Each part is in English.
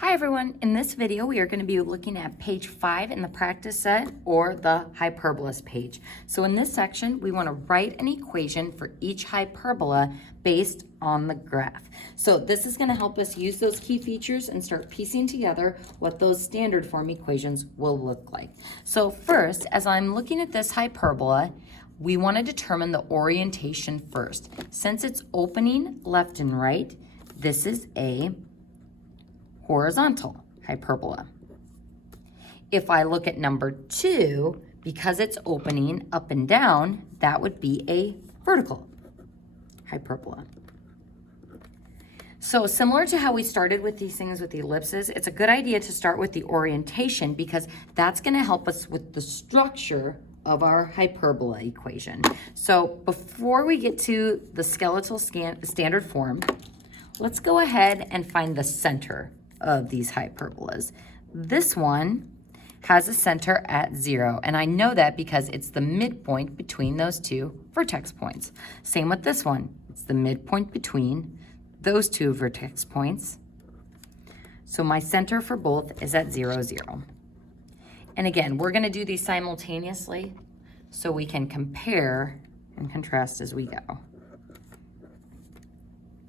Hi everyone, in this video we are going to be looking at page 5 in the practice set or the hyperbolas page. So in this section we want to write an equation for each hyperbola based on the graph. So this is going to help us use those key features and start piecing together what those standard form equations will look like. So first, as I'm looking at this hyperbola, we want to determine the orientation first. Since it's opening left and right, this is a horizontal hyperbola. If I look at number 2, because it's opening up and down, that would be a vertical hyperbola. So similar to how we started with these things with the ellipses, it's a good idea to start with the orientation because that's going to help us with the structure of our hyperbola equation. So before we get to the skeletal standard form, let's go ahead and find the center of these hyperbolas. This one has a center at 0, and I know that because it's the midpoint between those two vertex points. Same with this one. It's the midpoint between those two vertex points. So my center for both is at 0, 0. And again, we're going to do these simultaneously so we can compare and contrast as we go.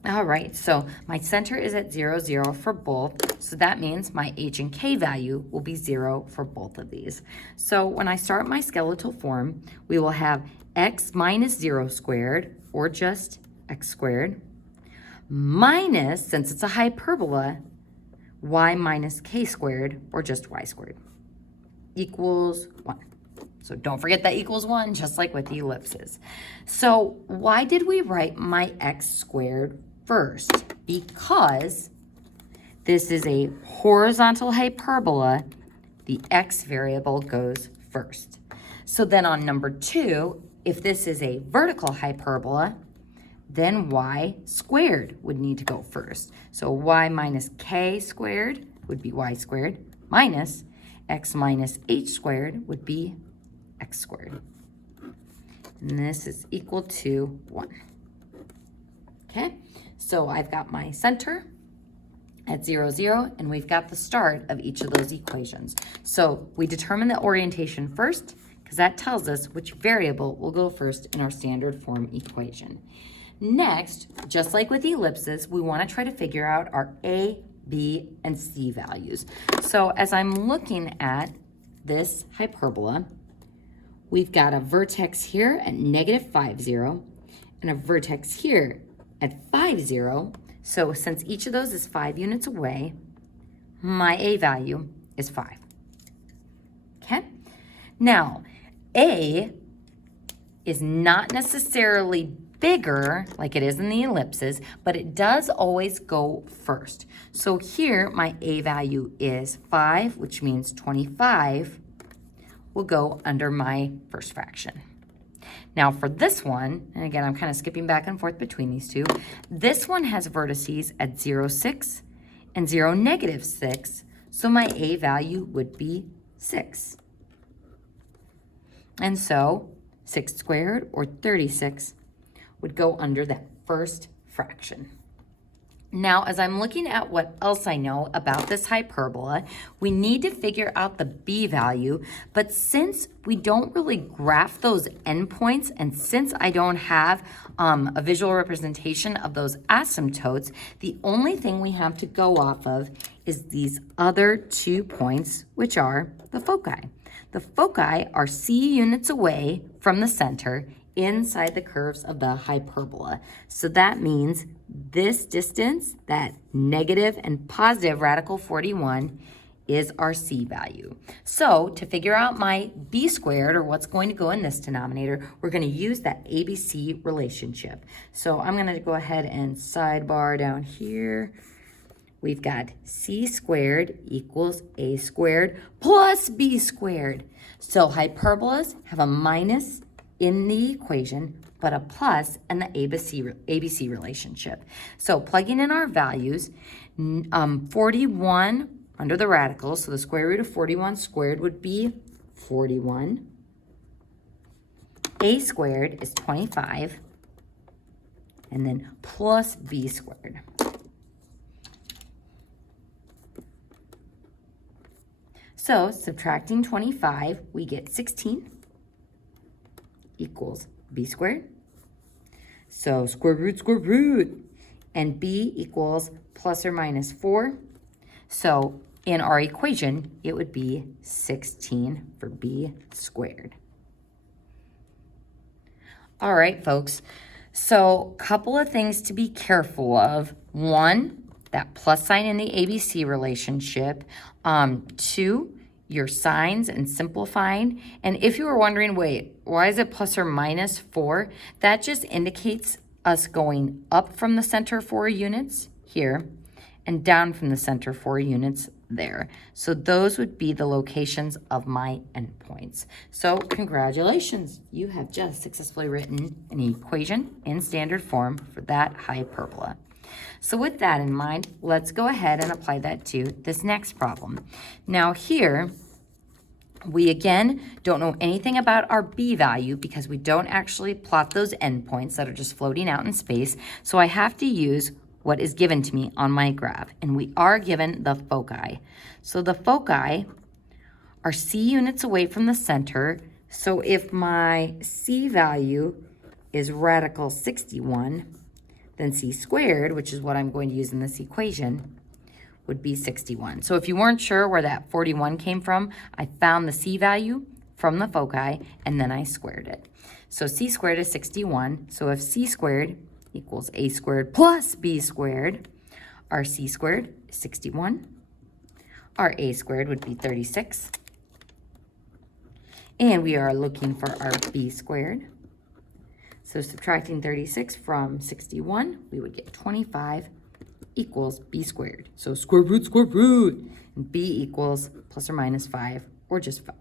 All right, so my center is at 0, 0 for both, so that means my h and k value will be 0 for both of these. So when I start my skeletal form, we will have x minus 0 squared, or just x squared, minus, since it's a hyperbola, y minus k squared, or just y squared, equals 1. So don't forget that equals 1, just like with the ellipses. So why did we write my x squared first? Because this is a horizontal hyperbola, the x variable goes first. So then on number 2, if this is a vertical hyperbola, then y squared would need to go first. So y minus k squared would be y squared, minus x minus h squared would be x squared. And this is equal to 1. Okay, so I've got my center at 0, 0, and we've got the start of each of those equations. So we determine the orientation first, because that tells us which variable will go first in our standard form equation. Next, just like with the ellipses, we want to try to figure out our A, B, and C values. So as I'm looking at this hyperbola, we've got a vertex here at negative 5, 0, and a vertex here at 5, 0. So since each of those is 5 units away, my A value is 5. Okay? Now, A is not necessarily bigger like it is in the ellipses, but it does always go first. So here my A value is 5, which means 25 will go under my first fraction. Now for this one, and again, I'm kind of skipping back and forth between these two, this one has vertices at 0, 6 and 0, negative 6, so my A value would be 6. And so 6 squared, or 36, would go under that first fraction. Now, as I'm looking at what else I know about this hyperbola, we need to figure out the B value, but since we don't really graph those endpoints, and since I don't have a visual representation of those asymptotes, the only thing we have to go off of is these other 2 points, which are the foci. The foci are C units away from the center inside the curves of the hyperbola. So that means this distance, that negative and positive radical 41, is our C value. So to figure out my B squared, or what's going to go in this denominator, we're going to use that ABC relationship. So I'm going to go ahead and sidebar down here. We've got C squared equals A squared plus B squared. So hyperbolas have a minus in the equation, but a plus in the ABC relationship. So plugging in our values, 41 under the radicals, so the square root of 41 squared would be 41. A squared is 25, and then plus B squared. So subtracting 25, we get 16 equals b squared. So square root. And b equals plus or minus 4. So in our equation, it would be 16 for b squared. All right, folks. So a couple of things to be careful of. One, that plus sign in the ABC relationship. Two, your signs and simplifying. And if you were wondering, wait, why is it plus or minus 4? That just indicates us going up from the center 4 units here and down from the center 4 units there. So those would be the locations of my endpoints. So congratulations, you have just successfully written an equation in standard form for that hyperbola. So with that in mind, let's go ahead and apply that to this next problem. Now here, we again don't know anything about our b value because we don't actually plot those endpoints that are just floating out in space. So I have to use what is given to me on my graph, and we are given the foci. So the foci are c units away from the center. So if my c value is radical 61, then c squared, which is what I'm going to use in this equation, would be 61. So if you weren't sure where that 41 came from, I found the c value from the foci, and then I squared it. So c squared is 61. So if c squared equals a squared plus b squared, our c squared is 61. Our a squared would be 36. And we are looking for our b squared. So subtracting 36 from 61, we would get 25 equals b squared. So square root, and b equals plus or minus 5, or just 5.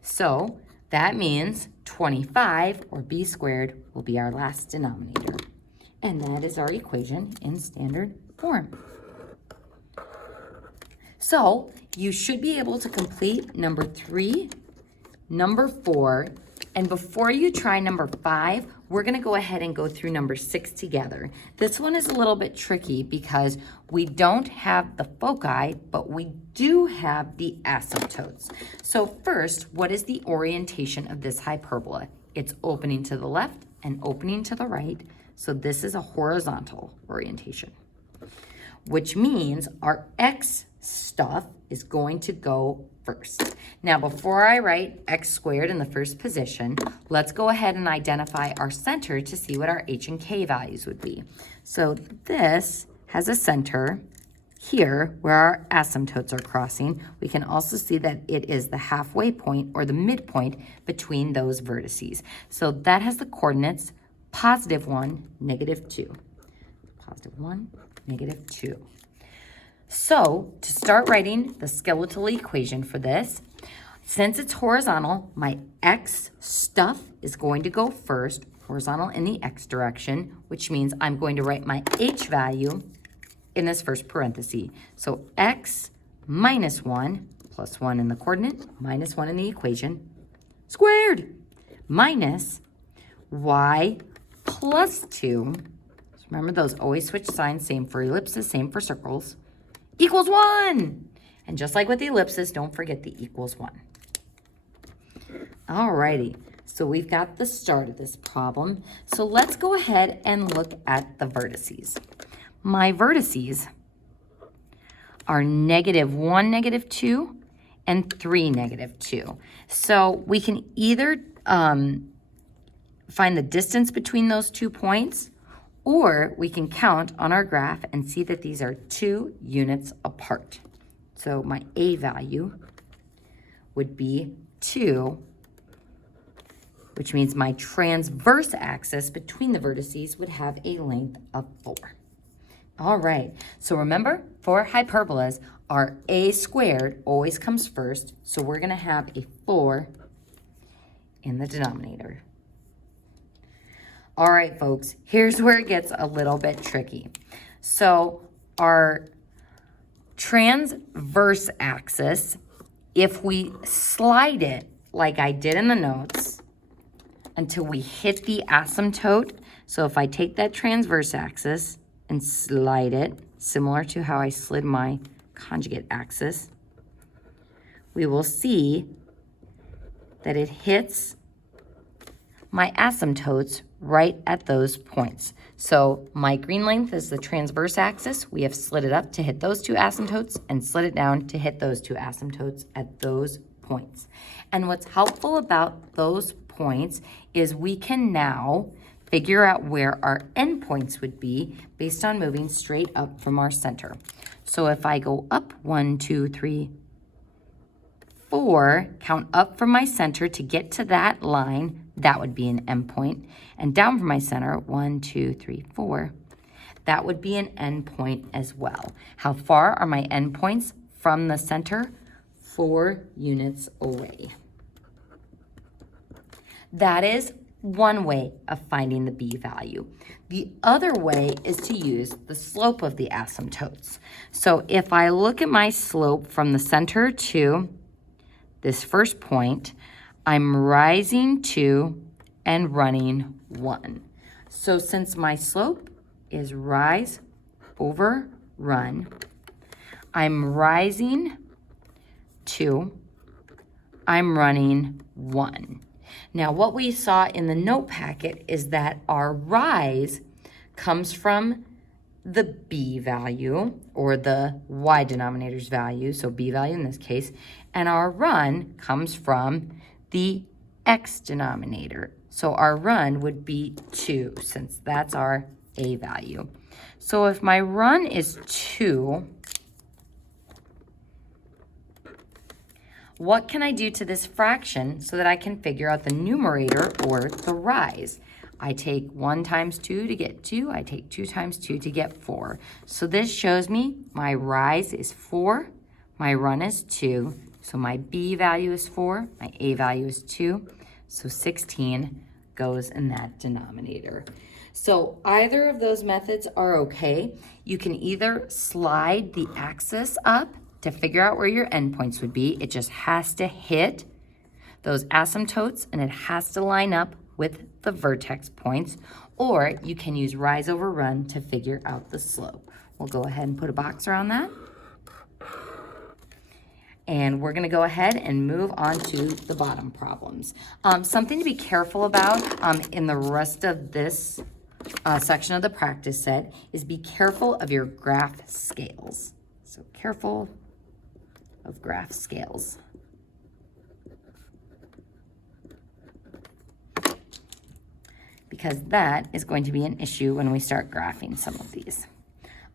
So that means 25, or b squared, will be our last denominator. And that is our equation in standard form. So you should be able to complete number 3, number 4, and before you try number 5, we're going to go ahead and go through number 6 together. This one is a little bit tricky because we don't have the foci, but we do have the asymptotes. So first, what is the orientation of this hyperbola? It's opening to the left and opening to the right. So this is a horizontal orientation, which means our x stuff is going to go first. Now, before I write x squared in the first position, let's go ahead and identify our center to see what our h and k values would be. So this has a center here where our asymptotes are crossing. We can also see that it is the halfway point or the midpoint between those vertices. So that has the coordinates +1, -2. +1, -2. So to start writing the skeletal equation for this, since it's horizontal, my x stuff is going to go first, horizontal in the x direction, which means I'm going to write my h value in this first parenthesis. So x minus 1 plus 1 in the coordinate, minus 1 in the equation, squared, minus y plus 2. So remember, those always switch signs, same for ellipses, same for circles, equals 1. And just like with the ellipsis, don't forget the equals 1. Alrighty, so we've got the start of this problem. So let's go ahead and look at the vertices. My vertices are -1, -2, and 3, -2. So we can either find the distance between those 2 points, or we can count on our graph and see that these are 2 units apart. So my a value would be 2, which means my transverse axis between the vertices would have a length of 4. All right, so remember, for hyperbolas, our a squared always comes first, so we're going to have a 4 in the denominator. All right, folks, here's where it gets a little bit tricky. So our transverse axis, if we slide it like I did in the notes until we hit the asymptote, so if I take that transverse axis and slide it, similar to how I slid my conjugate axis, we will see that it hits my asymptotes right at those points. So my green length is the transverse axis. We have slid it up to hit those two asymptotes and slid it down to hit those two asymptotes at those points. And what's helpful about those points is we can now figure out where our endpoints would be based on moving straight up from our center. So if I go up 1, 2, 3, 4, count up from my center to get to that line, that would be an endpoint. And down from my center, 1, 2, 3, 4, that would be an endpoint as well. How far are my endpoints from the center? 4 units away. That is one way of finding the B value. The other way is to use the slope of the asymptotes. So if I look at my slope from the center to this first point, I'm rising 2 and running 1. So since my slope is rise over run, I'm rising 2, I'm running 1. Now, what we saw in the note packet is that our rise comes from the B value, or the Y denominator's value, so B value in this case, and our run comes from the X denominator. So our run would be 2, since that's our A value. So if my run is 2, what can I do to this fraction so that I can figure out the numerator, or the rise? I take 1 times 2 to get 2. I take 2 times 2 to get 4. So this shows me my rise is 4, my run is 2. So my B value is 4, my A value is 2. So 16 goes in that denominator. So either of those methods are okay. You can either slide the axis up to figure out where your endpoints would be. It just has to hit those asymptotes and it has to line up with the vertex points, or you can use rise over run to figure out the slope. We'll go ahead and put a box around that. And we're gonna go ahead and move on to the bottom problems. Something to be careful about in the rest of this section of the practice set is be careful of your graph scales. So careful of graph scales. Because that is going to be an issue when we start graphing some of these.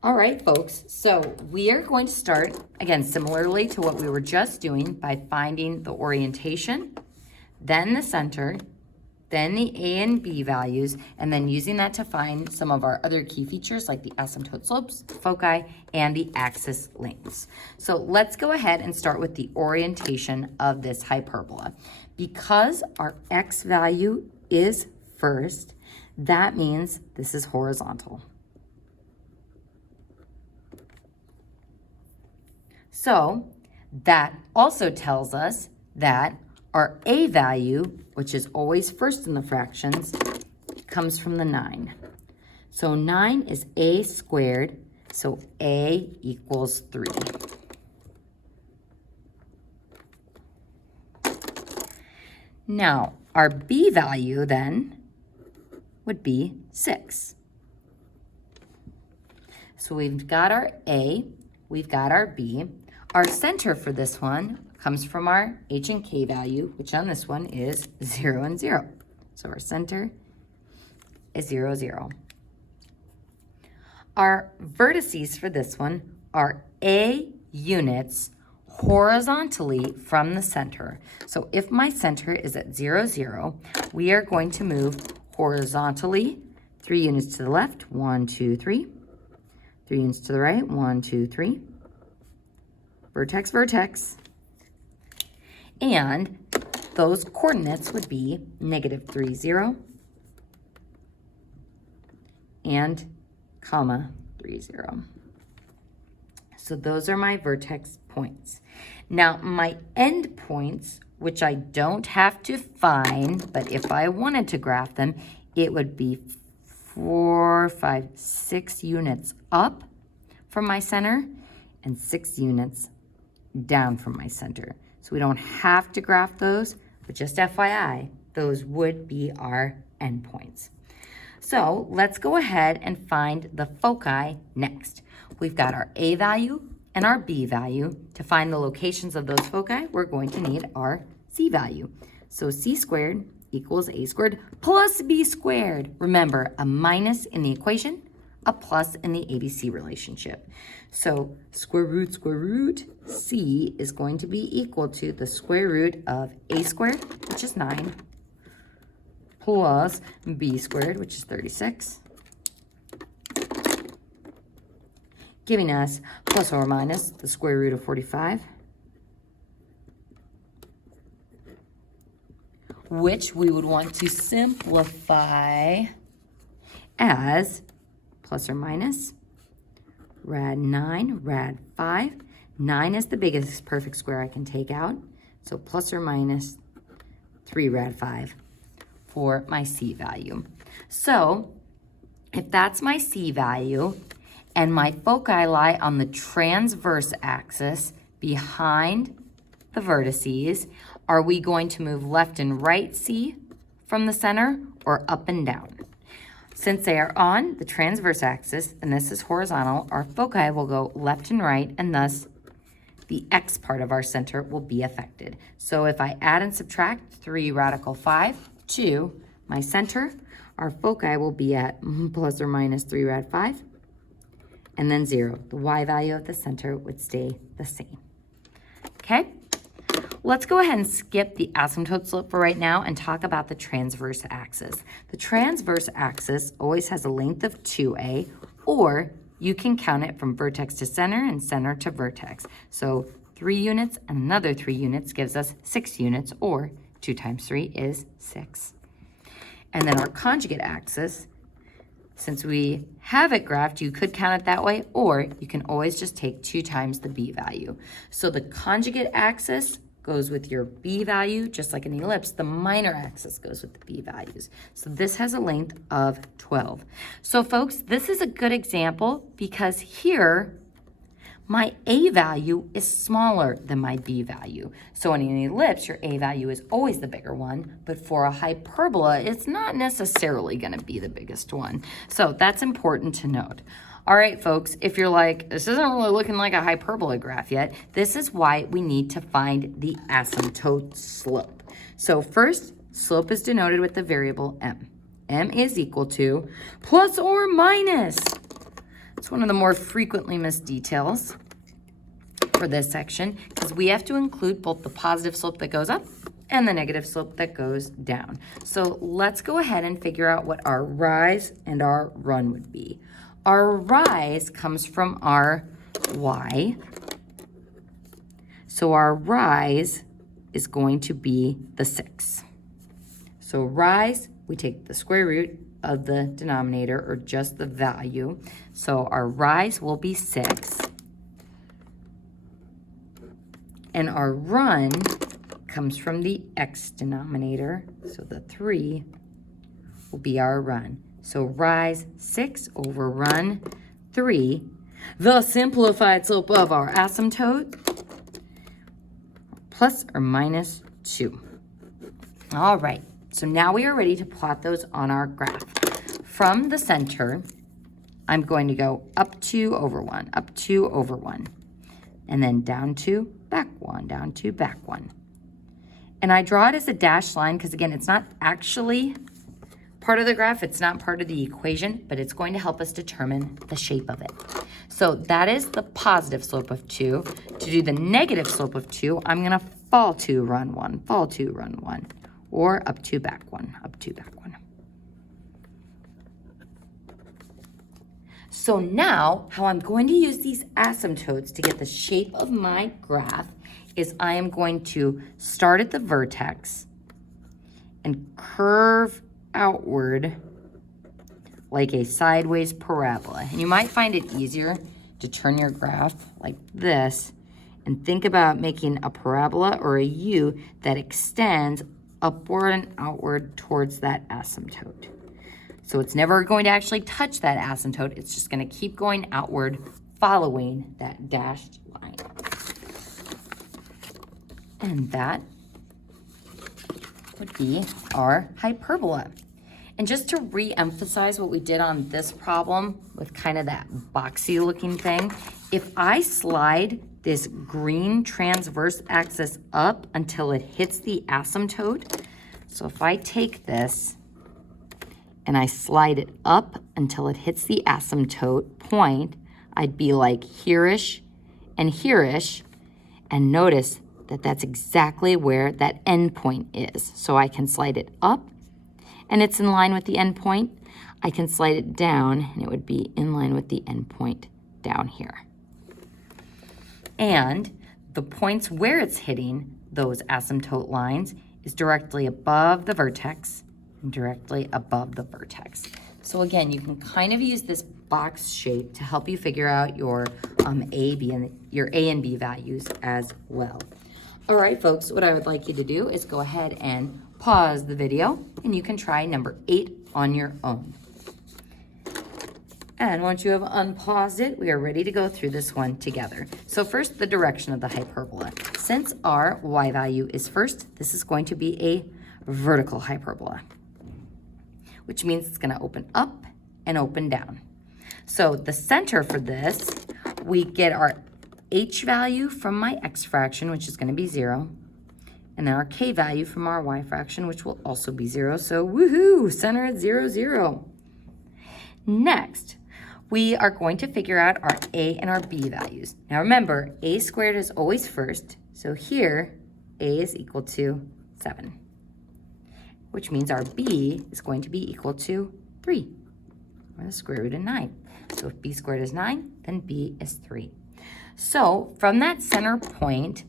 All right, folks, so we are going to start, again, similarly to what we were just doing, by finding the orientation, then the center, then the A and B values, and then using that to find some of our other key features like the asymptote slopes, foci, and the axis lengths. So let's go ahead and start with the orientation of this hyperbola. Because our X value is first, that means this is horizontal. So that also tells us that our A value, which is always first in the fractions, comes from the 9. So 9 is A squared, so A equals 3. Now, our B value then would be 6. So we've got our A, we've got our B. Our center for this one comes from our H and K value, which on this one is 0 and 0. So our center is 0, 0. Our vertices for this one are A units horizontally from the center. So if my center is at 0, 0, we are going to move horizontally 3 units to the left, 1, 2, 3. 3 units to the right, 1, 2, 3. Vertex, vertex. And those coordinates would be -3, 0 and comma 3, 0. So those are my vertex points. Now my end points, which I don't have to find, but if I wanted to graph them, it would be 4, 5, 6 units up from my center, and 6 units down from my center. So we don't have to graph those, but just FYI, those would be our endpoints. So let's go ahead and find the foci next. We've got our A value and our B value. To find the locations of those foci, we're going to need our C value. So C squared equals A squared plus B squared. Remember, a minus in the equation, a plus in the ABC relationship. So square root, C is going to be equal to the square root of A squared, which is 9, plus B squared, which is 36, giving us plus or minus the square root of 45, which we would want to simplify as plus or minus rad 9, rad 5. 9 is the biggest perfect square I can take out, so plus or minus 3 rad 5 for my C value. So if that's my C value and my foci lie on the transverse axis behind the vertices, are we going to move left and right C from the center or up and down? Since they are on the transverse axis and this is horizontal, our foci will go left and right, and thus the X part of our center will be affected. So if I add and subtract 3 radical 5 to my center, our foci will be at plus or minus 3 rad 5, and then 0. The Y value of the center would stay the same. Okay? Let's go ahead and skip the asymptote slope for right now and talk about the transverse axis. The transverse axis always has a length of 2a, or you can count it from vertex to center and center to vertex. So 3 units and another 3 units gives us 6 units, or 2 times 3 is 6. And then our conjugate axis, since we have it graphed, you could count it that way, or you can always just take 2 times the B value. So the conjugate axis goes with your B value, just like an ellipse. The minor axis goes with the B values. So this has a length of 12. So folks, this is a good example because here, my A value is smaller than my B value. So in an ellipse, your A value is always the bigger one, but for a hyperbola, it's not necessarily gonna be the biggest one. So that's important to note. All right, folks, if you're like, this isn't really looking like a hyperbola graph yet, this is why we need to find the asymptote slope. So first, slope is denoted with the variable m. M is equal to plus or minus. It's one of the more frequently missed details for this section because we have to include both the positive slope that goes up and the negative slope that goes down. So let's go ahead and figure out what our rise and our run would be. Our rise comes from our y. So our rise is going to be the 6. So rise, we take the square root of the denominator, or just the value. So our rise will be 6. And our run comes from the x denominator. So the 3 will be our run. So rise 6 over run 3. The simplified slope of our asymptote, plus or minus 2. All right, so now we are ready to plot those on our graph. From the center, I'm going to go up 2 over 1, up 2 over 1, and then down 2, back 1, down 2, back 1. And I draw it as a dashed line because, again, it's not actually part of the graph, it's not part of the equation, but it's going to help us determine the shape of it. So that is the positive slope of 2. To do the negative slope of 2, I'm going to fall 2, run 1, fall 2, run 1, or up 2, back 1, up 2, back 1. So now, how I'm going to use these asymptotes to get the shape of my graph is I am going to start at the vertex and curve outward like a sideways parabola. And you might find it easier to turn your graph like this and think about making a parabola or a U that extends upward and outward towards that asymptote. So it's never going to actually touch that asymptote. It's just going to keep going outward following that dashed line. And that would be our hyperbola. And just to re-emphasize what we did on this problem with kind of that boxy looking thing, if I slide this green transverse axis up until it hits the asymptote, so if I take this and I slide it up until it hits the asymptote point, I'd be like here-ish and here-ish, and notice that that's exactly where that end point is. So I can slide it up and it's in line with the end point. I can slide it down and it would be in line with the end point down here. And the points where it's hitting those asymptote lines is directly above the vertex and directly above the vertex. So again, you can kind of use this box shape to help you figure out your your A and B values as well. All right, folks, what I would like you to do is go ahead and pause the video, and you can try number 8 on your own. And once you have unpaused it, we are ready to go through this one together. So first, the direction of the hyperbola. Since our y value is first, this is going to be a vertical hyperbola, which means it's going to open up and open down. So the center for this, we get our h value from my x fraction, which is going to be 0, and then our k value from our y fraction, which will also be 0. So woohoo, center at 0, 0. Next, we are going to figure out our a and our b values. Now remember, a squared is always first, so here a is equal to 7, which means our b is going to be equal to 3, or the square root of 9. So if b squared is 9, then b is 3. So from that center point,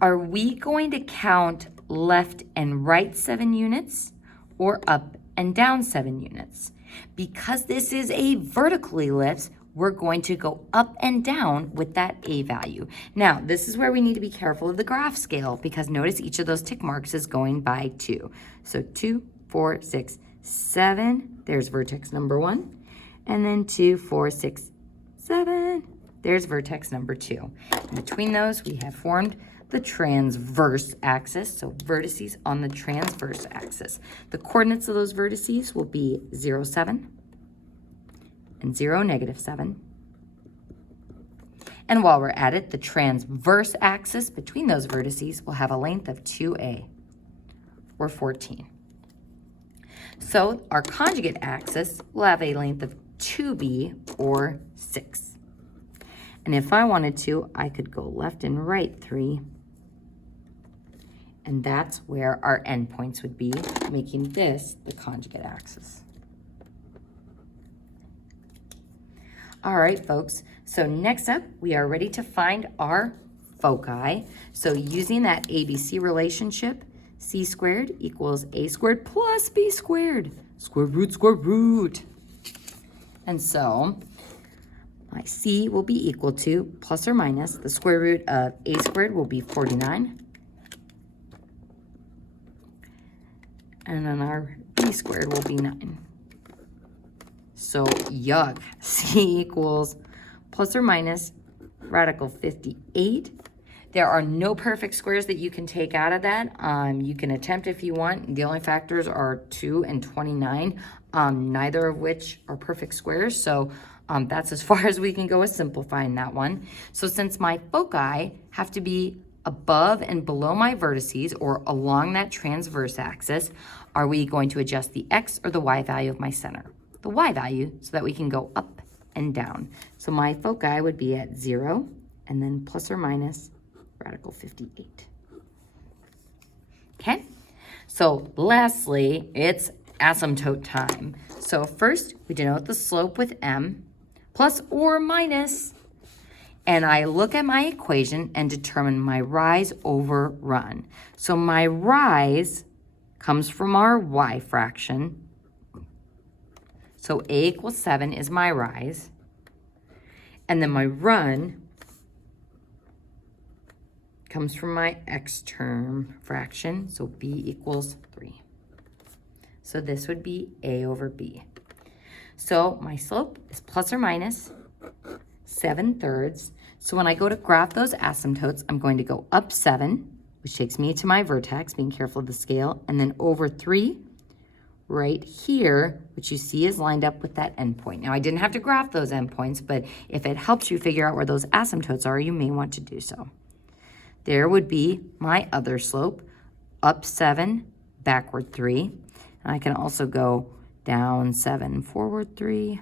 are we going to count left and right 7 units or up and down 7 units? Because this is a vertical ellipse, we're going to go up and down with that a value. Now, this is where we need to be careful of the graph scale, because notice each of those tick marks is going by 2. So 2, 4, 6, 7, there's vertex number 1. And then 2, 4, 6, 7, there's vertex number 2. In between those, we have formed the transverse axis, so vertices on the transverse axis. The coordinates of those vertices will be 0, 7, and 0, -7. And while we're at it, the transverse axis between those vertices will have a length of 2a, or 14. So our conjugate axis will have a length of 2b, or 6. And if I wanted to, I could go left and right 3. And that's where our endpoints would be, making this the conjugate axis. All right, folks. So next up, we are ready to find our foci. So using that ABC relationship, c squared equals a squared plus b squared. Square root. And so my c will be equal to, plus or minus, the square root of a squared will be 49. And then our b squared will be 9. So yuck, c equals plus or minus radical 58. There are no perfect squares that you can take out of that. You can attempt if you want. The only factors are 2 and 29, neither of which are perfect squares. So that's as far as we can go with simplifying that one. So since my foci have to be above and below my vertices, or along that transverse axis, are we going to adjust the x or the y value of my center? The y value, so that we can go up and down. So my foci would be at 0, and then plus or minus radical 58. Okay, so lastly, it's asymptote time. So first, we denote the slope with m, plus or minus, and I look at my equation and determine my rise over run. So my rise comes from our y fraction. So a equals 7 is my rise. And then my run comes from my x term fraction, so b equals 3. So this would be a over b. So my slope is plus or minus 7/3. So when I go to graph those asymptotes, I'm going to go up 7, which takes me to my vertex, being careful of the scale, and then over 3 right here, which you see is lined up with that endpoint. Now, I didn't have to graph those endpoints, but if it helps you figure out where those asymptotes are, you may want to do so. There would be my other slope, up 7, backward 3. And I can also go down 7, forward 3,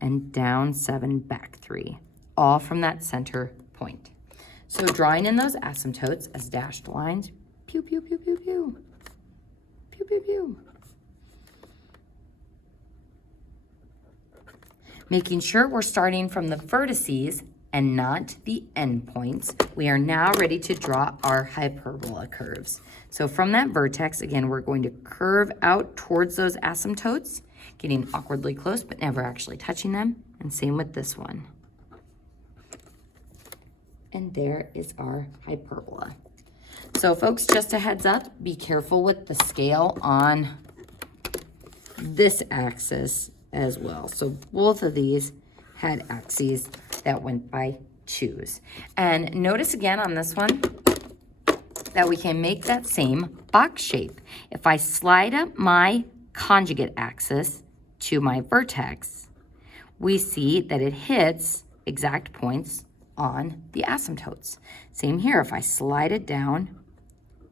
and down 7, back 3, all from that center point. So drawing in those asymptotes as dashed lines, pew, pew, pew, pew, pew, pew, pew, pew. Making sure we're starting from the vertices and not the endpoints, we are now ready to draw our hyperbola curves. So from that vertex, again, we're going to curve out towards those asymptotes, getting awkwardly close, but never actually touching them. And same with this one. And there is our hyperbola. So folks, just a heads up, be careful with the scale on this axis as well. So both of these had axes that went by 2s. And notice again on this one that we can make that same box shape. If I slide up my conjugate axis to my vertex, we see that it hits exact points on the asymptotes. Same here, if I slide it down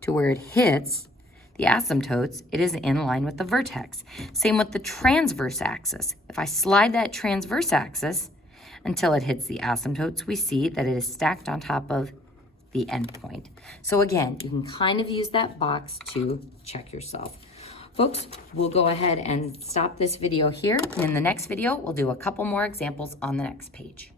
to where it hits the asymptotes, it is in line with the vertex. Same with the transverse axis. If I slide that transverse axis until it hits the asymptotes, we see that it is stacked on top of the endpoint. So again, you can kind of use that box to check yourself. Folks, we'll go ahead and stop this video here. And in the next video, we'll do a couple more examples on the next page.